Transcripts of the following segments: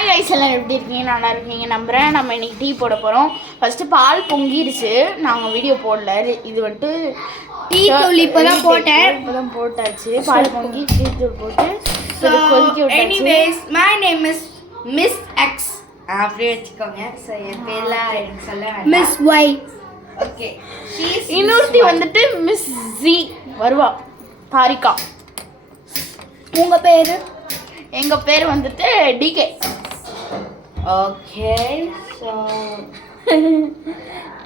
Hi guys, எல்லாம் எப்படி இருக்கீங்க? நல்லா இருக்கீங்க நம்புகிறேன். நம்ம இன்னைக்கு டீ போட போகிறோம். ஃபஸ்ட்டு பால் பொங்கிடுச்சு, நாங்கள் வீடியோ போடல. இது வந்துட்டு டீ தூள் இப்போ தான் போட்டாச்சு. பால் பொங்கி டீ தூள் போட்டு கொதிக்க விட்டாச்சு. Anyways my name is miss X அப்படியே வச்சுக்கோங்க. ஸோ என் பேர்லாம் எனக்கு சொல்ல வேண்டாம். Miss Y. ஓகே. இன்னொருத்தி வந்துட்டு மிஸ் ஜி வருவா, தாரிகா. உங்கள் பேர்? எங்கள் பேர் வந்துட்டு டிகே. ஓகே. ஸோ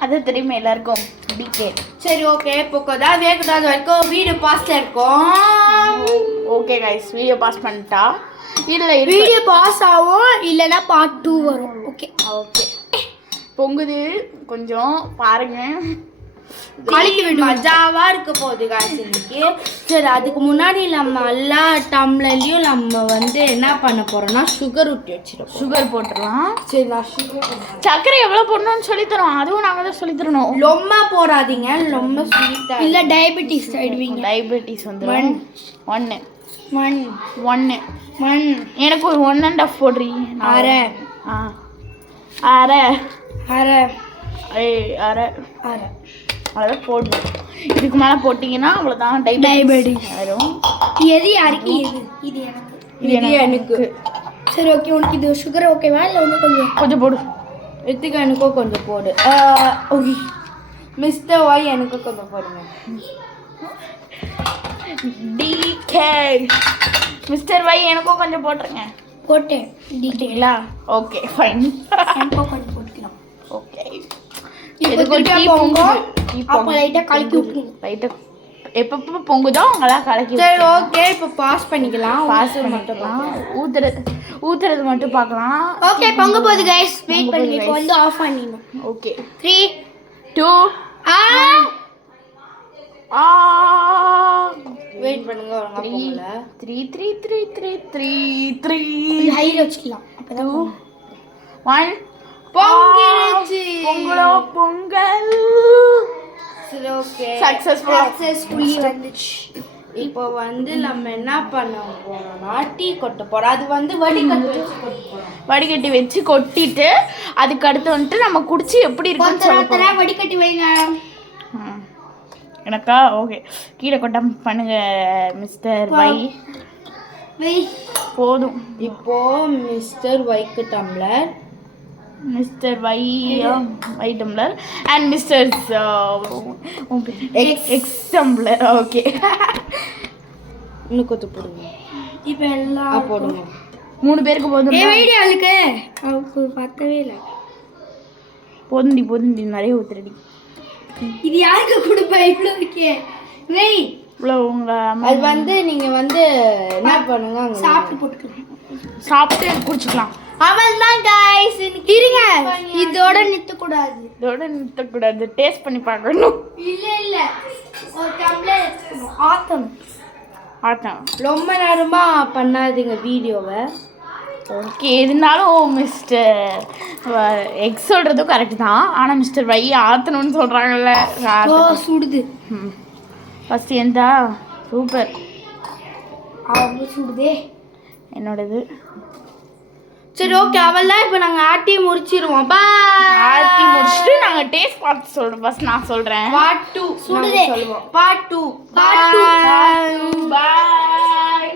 அது தெரியுமா எல்லாருக்கும், டிகே. சரி, ஓகே. இப்போ வேகக்கூடாது வரைக்கும் வீடியோ பாஸ்ல இருக்கும். ஓகே கைஸ், வீடியோ பாஸ் பண்ணிட்டா இல்லை வீடியோ பாஸ் ஆகும், இல்லைன்னா பார்ட் 2 வரும். Okay okay. பொங்குது, கொஞ்சம் பாருங்க. மஜாவா இருக்க போகுது காசு இன்னைக்கு. சரி, அதுக்கு முன்னாடி நம்ம எல்லா டம்ளர்லையும் நம்ம வந்து என்ன பண்ண போறோம்னா சுகர் ஊற்றி வச்சிடும். சுகர் போட்டுடலாம். சரி, நான் சுகர் சர்க்கரை எவ்வளோ போடணும்னு சொல்லித்தரோம், அதுவும் நாங்கள் தான் சொல்லித்தரணும். ரொம்ப போடாதீங்க, ரொம்ப ஸ்வீட்டா இல்லை டயபெட்டிஸ் ஆயிடுவீங்க. டயபெட்டிஸ் வந்து ஒன்று எனக்கு ஒரு 1.5 போடுறீ. அரை அரை அரை அரை அரை அரை போடணும். இதுக்கு மேலே போட்டிங்கன்னா அவ்வளோதான், டயபெட்டிஸ் வரும். எது யாருக்கு? இது எனக்கு. இது எனக்கு. சரி, ஓகே. உனக்கு இது சுகர் ஓகேவா இல்லை இன்னும் கொஞ்சம் போடு. ரித்திகா எனக்கும் கொஞ்சம் போடு. ஓகே. மிஸ்டர் ஒய் எனக்கும் கொஞ்சம் போடுங்க. டிகே மிஸ்டர் ஒய் எனக்கும் கொஞ்சம் போட்டுருங்க. போட்டேன். டிகேங்களா? Okay fine. எனக்கும் கொஞ்சம் போட்டுக்கலாம். ஓகே. எப்பப்போ பொங்குதோ அங்கெல்லாம் கலக்கி. சரி, ஓகே. இப்போ பாஸ் பண்ணிக்கலாம். பாஸ் பண்ணிக்கலாம். ஊத்துறது மட்டும் பார்க்கலாம். ஓகே, பொங்க போகுது கைஸ். வெயிட் பண்ணுங்க. இப்போ வந்து ஆஃப் பண்ணிடணும். ஓகே. 3 2 வெயிட் பண்ணுங்க. 3 3 3 3 3 3 ஹைல வச்சுக்கலாம். அப்பதான் 1 பொங்கிடுச்சு. பொங்கல். சரி, ஓகே. சக்சஸ்ஃபுல்லி வந்துச்சு. இப்போ வந்து நம்ம என்ன பண்ண போறோம்னா டீ கொட்ட போறோம். அது வந்து வடிகட்டி வச்சு கொட்டிட்டு அதுக்கு அடுத்து வந்துட்டு நம்ம குடிச்சு எப்படி இருக்குன்னு சொல்லுவோம். வடிகட்டி வைங்க. எனக்கா? ஓகே. கீழே கொட்டாம பண்ணுங்க மிஸ்டர் வை. போதும். இப்போ மிஸ்டர் வைக்கு tumbler, mister Y tumbler and mister X tumbler. Okay. இன்னும் கொஞ்சம் போடுங்க. இப்போ எல்லாம் போடுங்க. 3 பேருக்கு போதும். வீடியோவுக்கு அவருக்கு பத்தவே இல்லை. போதுண்டி நிறைய ஊத்துறடி. இது யாருக்கு கொடுப்பா? இவ்வளோ இருக்கே. இவ்வளோ அது வந்து நீங்கள் வந்து என்ன பண்ணுங்க, சாப்பிட்டு போட்டுக்கலாம். சாப்பிட்டு குடிச்சுக்கலாம். அவள் தான் கைஸ். இருங்க, இதோட நிறுத்தக்கூடாது. டேஸ்ட் பண்ணி பார்க்கணும். இல்லை ஒரு டம்ளர் ஆத்தம். ரொம்ப நேரமா பண்ணாதீங்க வீடியோவை. ஓகே. இருந்தாலும் மிஸ்டர் எக்ஸ் சொல்கிறதும் கரெக்டு தான். ஆனால் மிஸ்டர் வை ஆற்றணும்னு சொல்கிறாங்கல்ல, சுடுது. ஃபஸ்ட்டு எந்தா சூப்பர் சுடுதே என்னோடது. சரி, ஓகே. அவெல்லாம் இப்போ நாங்கள் ஆட்டி முடிச்சிருவோம். ஆட்டி முடிச்சுட்டு நாங்கள் டேஸ்ட் பார்த்து சொல்கிறோம். ஃபஸ்ட் நான் சொல்கிறேன். பார்ட் 2 சுடுதே சொல்லுவோம். பார்ட் 2 பாய்.